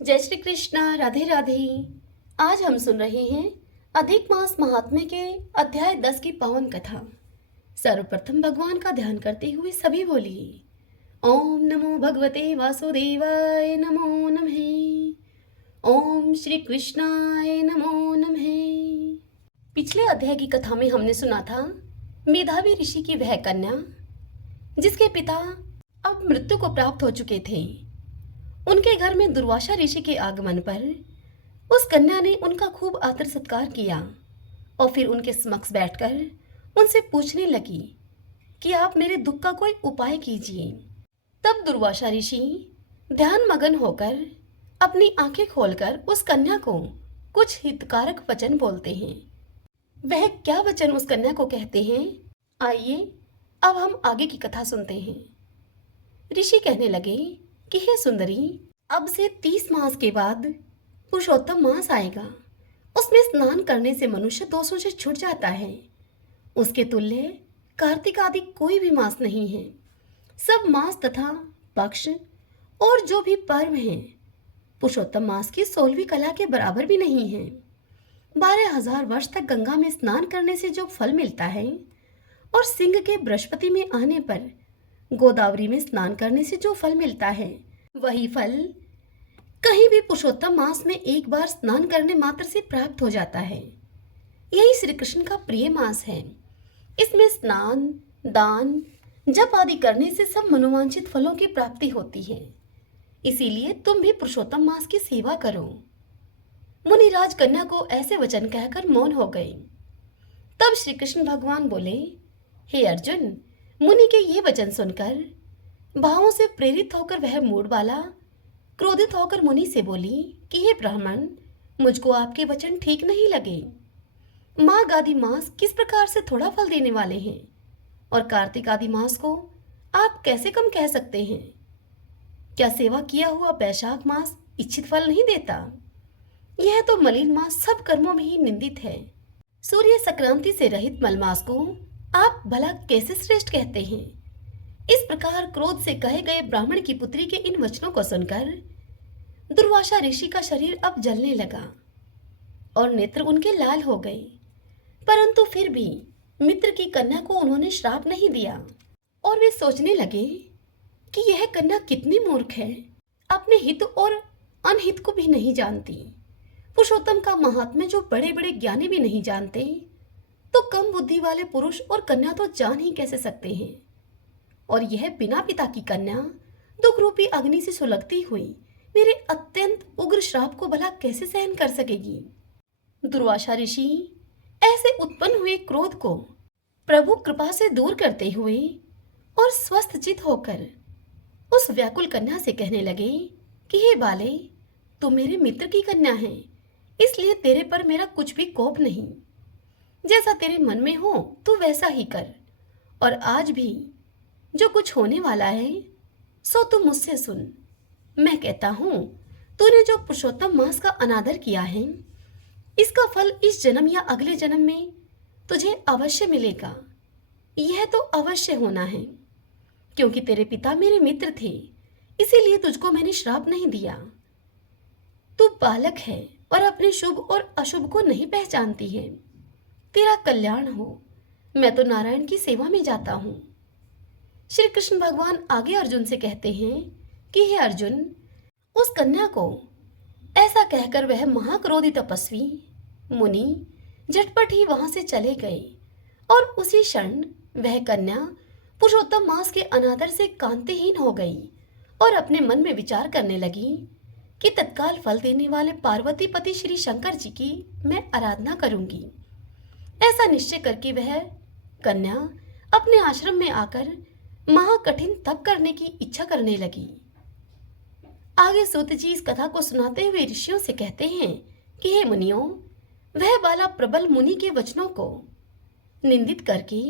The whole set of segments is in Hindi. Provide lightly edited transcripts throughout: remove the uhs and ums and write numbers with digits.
जय श्री कृष्णा, राधे राधे। आज हम सुन रहे हैं अधिक मास महात्म्य के अध्याय 10 की पावन कथा। सर्वप्रथम भगवान का ध्यान करते हुए सभी बोलिए ओम नमो भगवते वासुदेवाय नमो नमः। ओम श्री कृष्णाय नमो नमः। पिछले अध्याय की कथा में हमने सुना था मेधावी ऋषि की वह कन्या जिसके पिता अब मृत्यु को प्राप्त हो चुके थे। उनके घर में दुर्वासा ऋषि के आगमन पर उस कन्या ने उनका खूब आदर सत्कार किया और फिर उनके समक्ष बैठकर उनसे पूछने लगी कि आप मेरे दुख का कोई उपाय कीजिए। तब दुर्वासा ऋषि ध्यान मगन होकर अपनी आंखें खोलकर उस कन्या को कुछ हितकारक वचन बोलते हैं। वह क्या वचन उस कन्या को कहते हैं, आइए अब हम आगे की कथा सुनते हैं। ऋषि कहने लगे कि हे सुंदरी, अब से 30 मास के बाद पुरुषोत्तम मास आएगा। उसमें स्नान करने से मनुष्य दोषों से छूट जाता है। उसके तुल्य कार्तिक आदि कोई भी मास नहीं है। सब मास तथा पक्ष और जो भी पर्व हैं पुरुषोत्तम मास की 16वीं कला के बराबर भी नहीं है। 12,000 वर्ष तक गंगा में स्नान करने से जो फल मिलता है और सिंह के बृहस्पति में आने पर गोदावरी में स्नान करने से जो फल मिलता है, वही फल कहीं भी पुरुषोत्तम मास में एक बार स्नान करने मात्र से प्राप्त हो जाता है। यही श्री कृष्ण का प्रिय मास है। इसमें स्नान, दान, जप आदि करने से सब मनोवांछित फलों की प्राप्ति होती है। इसीलिए तुम भी पुरुषोत्तम मास की सेवा करो। मुनिराज कन्या को ऐसे वचन कहकर मौन हो गए। तब श्री कृष्ण भगवान बोले, हे अर्जुन, मुनि के ये वचन सुनकर भावों से प्रेरित होकर वह मूड वाला क्रोधित होकर मुनि से बोली कि हे ब्राह्मण, मुझको आपके वचन ठीक नहीं लगे। माघ आदि मास किस प्रकार से थोड़ा फल देने वाले हैं और कार्तिक आदि मास को आप कैसे कम कह सकते हैं? क्या सेवा किया हुआ वैशाख मास इच्छित फल नहीं देता? यह तो मलिन मास सब कर्मों में ही निंदित है। सूर्य संक्रांति से रहित मलमास को आप भला कैसे श्रेष्ठ कहते हैं? इस प्रकार क्रोध से कहे गए ब्राह्मण की पुत्री के इन वचनों को सुनकर दुर्वासा ऋषि का शरीर अब जलने लगा और नेत्र उनके लाल हो गए। परंतु फिर भी मित्र की कन्या को उन्होंने श्राप नहीं दिया और वे सोचने लगे कि यह कन्या कितनी मूर्ख है, अपने हित और अनहित को भी नहीं जानती। पुरुषोत्तम का महात्म्य जो बड़े बड़े ज्ञानी भी नहीं जानते, तो कम बुद्धि वाले पुरुष और कन्या तो जान ही कैसे सकते हैं। और यह बिना पिता की कन्या दुख रूपी अग्नि से सुलगती हुई मेरे अत्यंत उग्र श्राप को भला कैसे सहन कर सकेगी? दुर्वासा ऋषि ऐसे उत्पन्न हुए क्रोध को प्रभु कृपा से दूर करते हुए और स्वस्थ चित होकर उस व्याकुल कन्या से कहने लगे कि हे बाले, तुम मेरे मित्र की कन्या है, इसलिए तेरे पर मेरा कुछ भी कोप नहीं। जैसा तेरे मन में हो तू वैसा ही कर, और आज भी जो कुछ होने वाला है सो तू मुझसे सुन। मैं कहता हूँ, तूने जो पुरुषोत्तम मास का अनादर किया है, इसका फल इस जन्म या अगले जन्म में तुझे अवश्य मिलेगा। यह तो अवश्य होना है, क्योंकि तेरे पिता मेरे मित्र थे, इसीलिए तुझको मैंने श्राप नहीं दिया। तू बालक है और अपने शुभ और अशुभ को नहीं पहचानती है। तेरा कल्याण हो, मैं तो नारायण की सेवा में जाता हूँ। श्री कृष्ण भगवान आगे अर्जुन से कहते हैं कि हे अर्जुन, उस कन्या को ऐसा कहकर वह महाक्रोधी तपस्वी मुनि झटपट ही वहां से चले गए और उसी क्षण वह कन्या पुरुषोत्तम मास के अनादर से कांतिहीन हो गई और अपने मन में विचार करने लगी कि तत्काल फल देने वाले पार्वती पति श्री शंकर जी की मैं आराधना करूंगी। ऐसा निश्चय करके वह कन्या अपने आश्रम में आकर महाकठिन तप करने की इच्छा करने लगी। आगे सूत जी इस कथा को सुनाते हुए ऋषियों से कहते हैं कि हे मुनियों, वह बाला प्रबल मुनि के वचनों को निंदित करके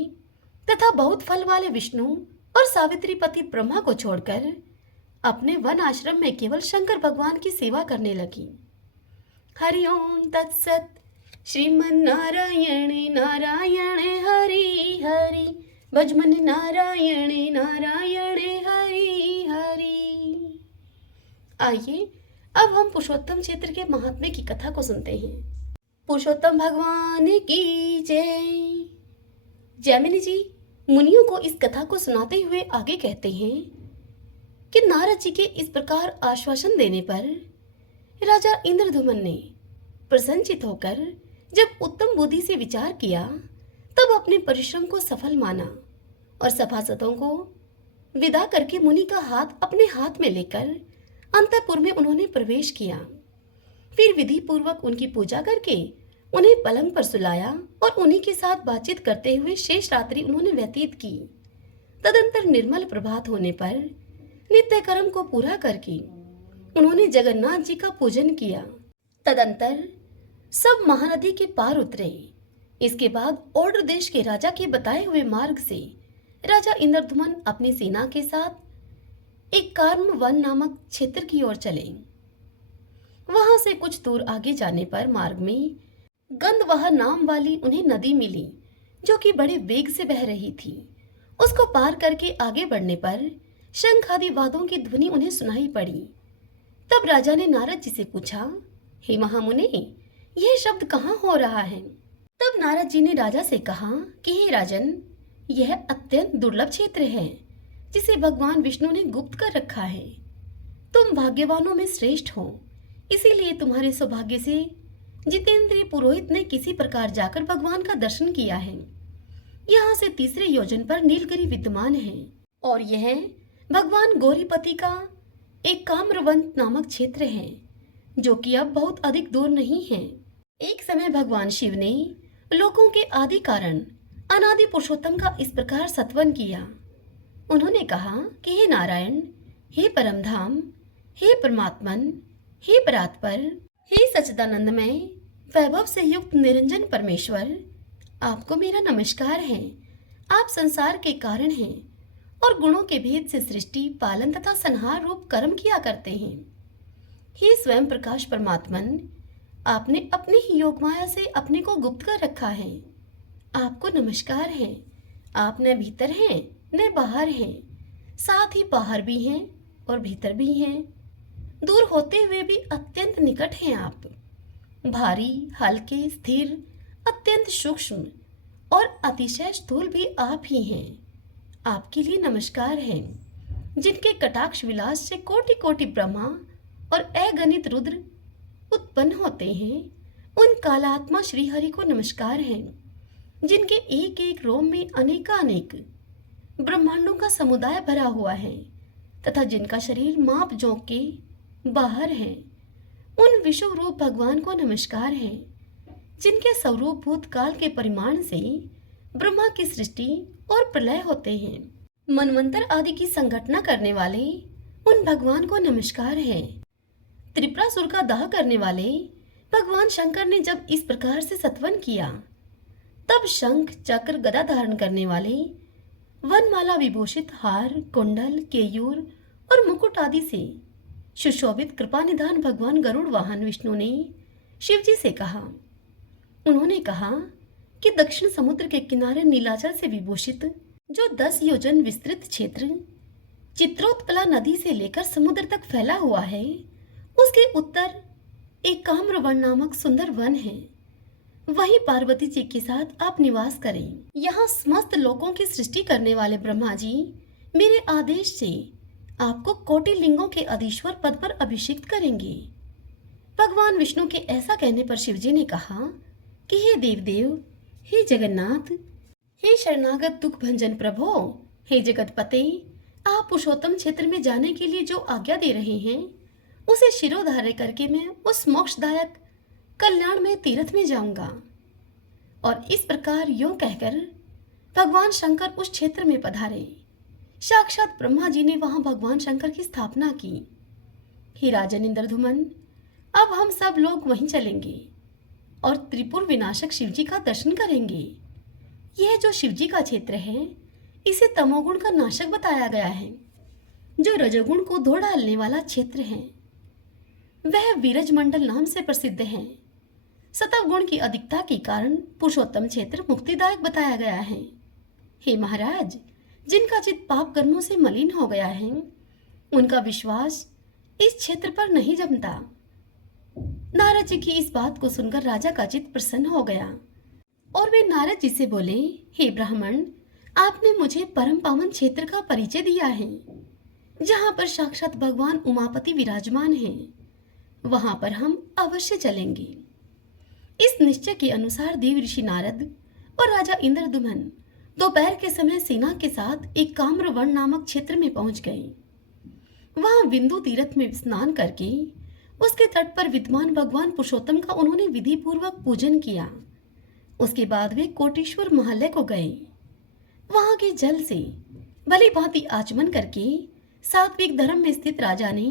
तथा बहुत फल वाले विष्णु और सावित्री पति ब्रह्मा को छोड़कर अपने वन आश्रम में केवल शंकर भगवान की सेवा करने लगी। हरि ओम तत्सत। श्रीमन्नारायण नारायण हरि हरि, भजमन नारायण नारायण हरि हरि। आइए अब हम पुरुषोत्तम क्षेत्र के महात्म्य की कथा को सुनते हैं। पुरुषोत्तम भगवान की जय। जैमिनी जी मुनियों को इस कथा को सुनाते हुए आगे कहते हैं कि नारद जी के इस प्रकार आश्वासन देने पर राजा इंद्रद्युम्न ने प्रसन्नचित होकर जब उत्तम बुद्धि से विचार किया तब अपने परिश्रम को सफल माना और सभासदों को विदा करके मुनि का हाथ अपने हाथ में लेकर अंतःपुर में उन्होंने प्रवेश किया। फिर विधि पूर्वक उनकी पूजा करके उन्हें पलंग पर सुलाया और उन्हीं के साथ बातचीत करते हुए शेष रात्रि उन्होंने व्यतीत की। तदंतर निर्मल प्रभात होने पर नित्य कर्म को पूरा करके उन्होंने जगन्नाथ जी का पूजन किया। तदंतर सब महानदी के पार उतरे। इसके बाद औड्र देश के राजा के बताए हुए मार्ग से राजा इंद्रद्युम्न अपनी सेना के साथ एक कार्म वन नामक क्षेत्र की ओर चले। वहां से कुछ दूर आगे जाने पर मार्ग में गंधवह नाम वाली उन्हें नदी मिली जो कि बड़े वेग से बह रही थी। उसको पार करके आगे बढ़ने पर शंख आदि वाद्यों की ध्वनि उन्हें सुनाई पड़ी। तब राजा ने नारद जी से पूछा, हे महामुनि, यह शब्द कहाँ हो रहा है? तब नारद जी ने राजा से कहा कि हे राजन, यह अत्यंत दुर्लभ क्षेत्र है जिसे भगवान विष्णु ने गुप्त कर रखा है। तुम भाग्यवानों में श्रेष्ठ हो, इसीलिए तुम्हारे सौभाग्य से जितेंद्रिय पुरोहित ने किसी प्रकार जाकर भगवान का दर्शन किया है। यहाँ से 3 योजन पर नीलगिरी विद्यमान है और यह भगवान गौरीपति का एक काम्रवंत नामक क्षेत्र है जो कि अब बहुत अधिक दूर नहीं है। एक समय भगवान शिव ने लोकों के आदि कारण अनादि पुरुषोत्तम का इस प्रकार सत्वन किया। उन्होंने कहा कि हे नारायण, हे परमधाम, हे परमात्मन, हे परात्पर, हे सच्चिदानंदमय, वैभव से युक्त निरंजन परमेश्वर, आपको मेरा नमस्कार है। आप संसार के कारण हैं और गुणों के भेद से सृष्टि, पालन तथा संहार रूप कर्म किया करते हैं। हे स्वयं प्रकाश परमात्मन, आपने अपनी ही योग माया से अपने को गुप्त कर रखा है। आपको नमस्कार है। आप न भीतर हैं न बाहर हैं, साथ ही बाहर भी हैं और भीतर भी हैं। दूर होते हुए भी अत्यंत निकट हैं आप। भारी, हल्के, स्थिर, अत्यंत सूक्ष्म और अतिशय स्थूल भी आप ही हैं। आपके लिए नमस्कार है। जिनके कटाक्ष विलास से कोटि कोटि ब्रह्मा और अगणित रुद्र उत्पन्न होते हैं, उन कालात्मा श्रीहरि को नमस्कार है। जिनके एक एक रोम में अनेकानेक ब्रह्मांडों का समुदाय भरा हुआ है तथा जिनका शरीर माप जोंक के बाहर है, उन विश्व रूप भगवान को नमस्कार है। जिनके स्वरूप भूत काल के परिमाण से ब्रह्मा की सृष्टि और प्रलय होते हैं, मनवंतर आदि की संघटना करने वाले उन भगवान को नमस्कार है। त्रिपुरासुर का दाह करने वाले भगवान शंकर ने जब इस प्रकार से सत्वन किया, तब शंख, चक्र, गदा धारण करने वाले वनमाला विभूषित हार, कुंडल, केयूर और मुकुट आदि से सुशोभित कृपा निधान भगवान गरुड़ वाहन विष्णु ने शिव जी से कहा। उन्होंने कहा कि दक्षिण समुद्र के किनारे नीलाचल से विभूषित जो 10 योजन विस्तृत क्षेत्र चित्रोत्पला नदी से लेकर समुद्र तक फैला हुआ है, उसके उत्तर एक काम्रवन नामक सुंदर वन है। वहीं पार्वती जी के साथ आप निवास करें। यहाँ समस्त लोकों की सृष्टि करने वाले ब्रह्मा जी मेरे आदेश से आपको कोटि लिंगों के अधीश्वर पद पर अभिषिक्त करेंगे। भगवान विष्णु के ऐसा कहने पर शिवजी ने कहा कि हे देवदेव, हे जगन्नाथ, हे शरणागत दुख भंजन प्रभो, हे जगतपते, आप पुरुषोत्तम क्षेत्र में जाने के लिए जो आज्ञा दे रहे हैं, उसे शिरोधार्य करके मैं उस मोक्षदायक कल्याण में तीर्थ में जाऊंगा। और इस प्रकार यूं कहकर भगवान शंकर उस क्षेत्र में पधारे। साक्षात ब्रह्मा जी ने वहां भगवान शंकर की स्थापना की। हे राजन इंद्रद्युम्न, अब हम सब लोग वहीं चलेंगे और त्रिपुर विनाशक शिवजी का दर्शन करेंगे। यह जो शिवजी का क्षेत्र है, इसे तमोगुण का नाशक बताया गया है, जो रजोगुण को धो डालने वाला क्षेत्र है। वह वीरज मंडल नाम से प्रसिद्ध है। सतव गुण की अधिकता के कारण पुरुषोत्तम क्षेत्र मुक्तिदायक बताया गया है। हे महाराज, जिनका चित्त पाप कर्मों से मलिन हो गया है, उनका विश्वास इस क्षेत्र पर नहीं जमता। नारद जी की इस बात को सुनकर राजा का चित्त प्रसन्न हो गया और वे नारद जी से बोले, हे ब्राह्मण, आपने मुझे परम पावन क्षेत्र का परिचय दिया है, जहाँ पर साक्षात भगवान उमापति विराजमान हैं। वहां पर हम अवश्य चलेंगे। इस निश्चय के अनुसार देव ऋषि नारद और राजा इंद्रदुम्न दोपहर के समय सेना के साथ एक काम्रवर्ण नामक क्षेत्र में पहुंच गए। वहां बिंदु तीर्थ में स्नान करके उसके तट पर विद्यमान भगवान पुरुषोत्तम का उन्होंने विधि पूर्वक पूजन किया। उसके बाद वे कोटेश्वर महल्ले को गए। वहां के जल से भली भांति आचमन करके सात्विक धर्म में स्थित राजा ने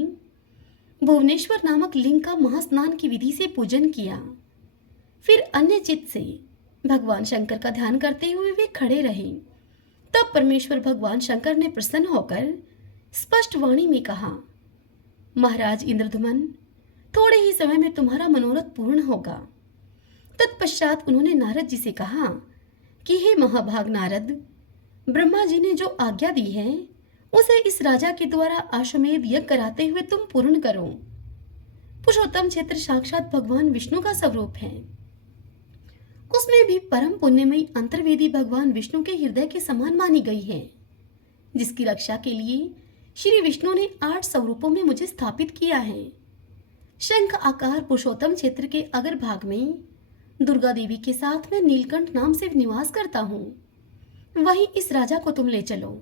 भुवनेश्वर नामक लिंग का महास्नान की विधि से पूजन किया। फिर अन्य चित्त से भगवान शंकर का ध्यान करते हुए वे खड़े रहे। तब परमेश्वर भगवान शंकर ने प्रसन्न होकर स्पष्ट वाणी में कहा, महाराज इंद्रदुम्न, थोड़े ही समय में तुम्हारा मनोरथ पूर्ण होगा। तत्पश्चात उन्होंने नारद जी से कहा कि हे महाभाग नारद, ब्रह्मा जी ने जो आज्ञा दी है उसे इस राजा के द्वारा अश्वमेध यज्ञ कराते हुए तुम पूर्ण करो। पुरुषोत्तम क्षेत्र साक्षात भगवान विष्णु का स्वरूप है। उसमें भी परम पुण्यमयी अंतर्वेदी भगवान विष्णु के हृदय के समान मानी गई है, जिसकी रक्षा के लिए श्री विष्णु ने 8 स्वरूपों में मुझे स्थापित किया है। शंख आकार पुरुषोत्तम क्षेत्र के अगर भाग में दुर्गा देवी के साथ मैं नीलकंठ नाम से निवास करता हूँ। वहीं इस राजा को तुम ले चलो।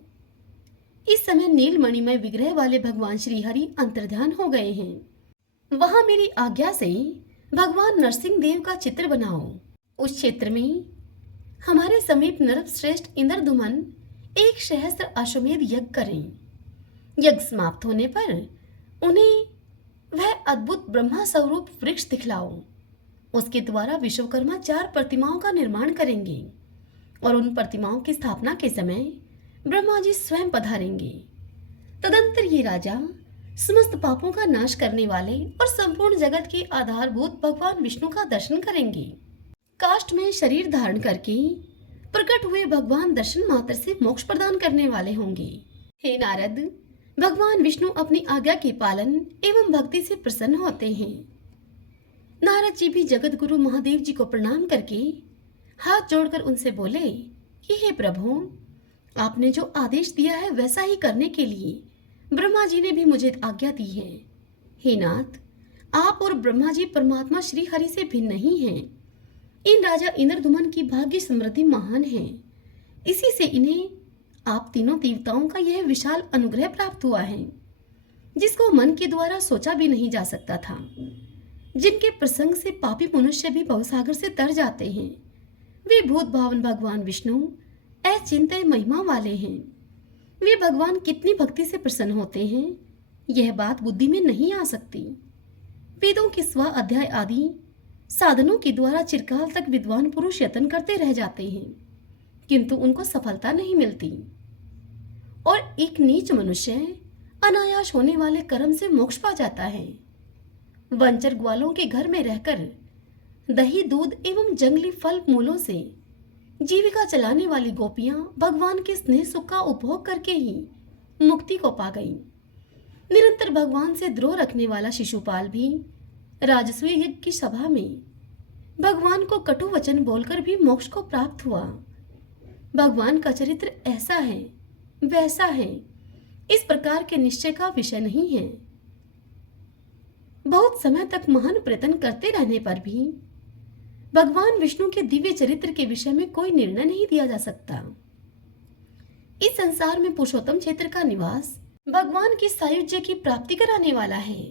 इस समय नीलमणिमय विग्रह वाले भगवान श्री हरि अंतर्ध्यान हो गए हैं। वहां मेरी आज्ञा से भगवान नरसिंह देव का चित्र बनाओ। उस क्षेत्र में हमारे समीप नरश्रेष्ठ इंद्रदुम्न 1 सहस्त्र अश्वमेध यज्ञ करें। यज्ञ समाप्त होने पर उन्हें वह अद्भुत ब्रह्मा स्वरूप वृक्ष दिखलाओ। उसके द्वारा विश्वकर्मा 4 प्रतिमाओं का निर्माण करेंगे और उन प्रतिमाओं की स्थापना के समय ब्रह्मा जी स्वयं पधारेंगे। तदंतर ये राजा समस्त पापों का नाश करने वाले और संपूर्ण जगत के आधारभूत भगवान विष्णु का दर्शन करेंगे। काष्ठ में शरीर धारण करके प्रकट हुए भगवान दर्शन मात्र से मोक्ष प्रदान करने वाले होंगे। हे नारद, भगवान विष्णु अपनी आज्ञा के पालन एवं भक्ति से प्रसन्न होते हैं। नारद जी भी जगत गुरु महादेव जी को प्रणाम करके हाथ जोड़कर उनसे बोले कि हे प्रभु, आपने जो आदेश दिया है वैसा ही करने के लिए ब्रह्मा जी ने भी मुझे आज्ञा दी है। हे नाथ, आप और ब्रह्मा जी परमात्मा श्री हरि से भिन्न नहीं हैं। इन राजा इंद्रदुम्न की भाग्य समृद्धि महान है। इसी से इन्हें आप तीनों देवताओं का यह विशाल अनुग्रह प्राप्त हुआ है, जिसको मन के द्वारा सोचा भी नहीं जा सकता था। जिनके प्रसंग से पापी मनुष्य भी भवसागर से तर जाते हैं, वे भूत भावन भगवान विष्णु अचिंत्य महिमा वाले हैं। वे भगवान कितनी भक्ति से प्रसन्न होते हैं, यह बात बुद्धि में नहीं आ सकती। वेदों के स्व अध्याय आदि साधनों के द्वारा चिरकाल तक विद्वान पुरुष यत्न करते रह जाते हैं, किंतु उनको सफलता नहीं मिलती और एक नीच मनुष्य अनायास होने वाले कर्म से मोक्ष पा जाता है। वंचर ग्वालों के घर में रहकर दही दूध एवं जंगली फल मूलों से जीविका चलाने वाली गोपियां भगवान के स्नेह सुख का उपभोग करके ही मुक्ति को पा गई। निरंतर भगवान से द्रोह रखने वाला शिशुपाल भी राजसूय यज्ञ की सभा में भगवान को कटु वचन बोलकर भी मोक्ष को प्राप्त हुआ। भगवान का चरित्र ऐसा है वैसा है, इस प्रकार के निश्चय का विषय नहीं है। बहुत समय तक महान प्रयत्न करते रहने पर भी भगवान विष्णु के दिव्य चरित्र के विषय में कोई निर्णय नहीं दिया जा सकता। इस संसार में पुरुषोत्तम क्षेत्र का निवास भगवान की सायुज्य की प्राप्ति कराने वाला है।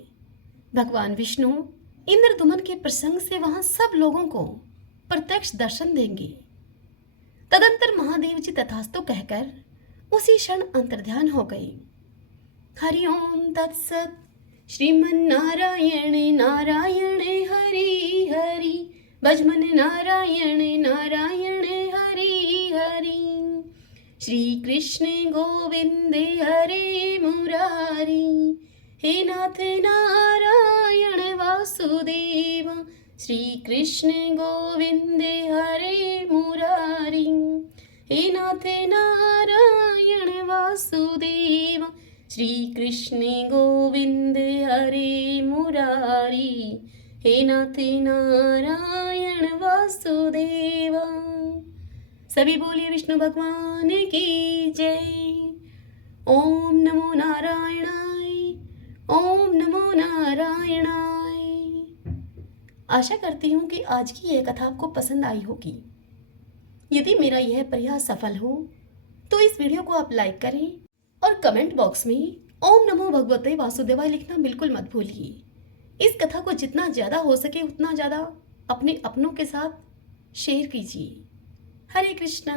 भगवान विष्णु इंद्रदुम्न के प्रसंग से वहां सब लोगों को प्रत्यक्ष दर्शन देंगे। तदंतर महादेव जी तथास्तु कहकर उसी क्षण अंतर्ध्यान हो गए। हरिओम तत्सत। श्रीमन्नारायण नारायण हरि हरि, भजमन नारायण नारायण हरि हरि। श्री कृष्ण गोविंद हरे मुरारी, हे नाथ नारायण वासुदेव। श्री कृष्ण गोविंद हरे मुरारी, हे नाथ नारायण वासुदेव। श्री कृष्ण गोविंद हरे मुरारी, हे नाथ नारायण वासुदेवा। सभी बोलिए विष्णु भगवान की जय। ओम नमो नारायणाय, ओम नमो नारायणाय। आशा करती हूँ कि आज की यह कथा आपको पसंद आई होगी। यदि मेरा यह प्रयास सफल हो तो इस वीडियो को आप लाइक करें और कमेंट बॉक्स में ओम नमो भगवते वासुदेवाय लिखना बिल्कुल मत भूलिए। इस कथा को जितना ज़्यादा हो सके उतना ज़्यादा अपने अपनों के साथ शेयर कीजिए। हरे कृष्णा।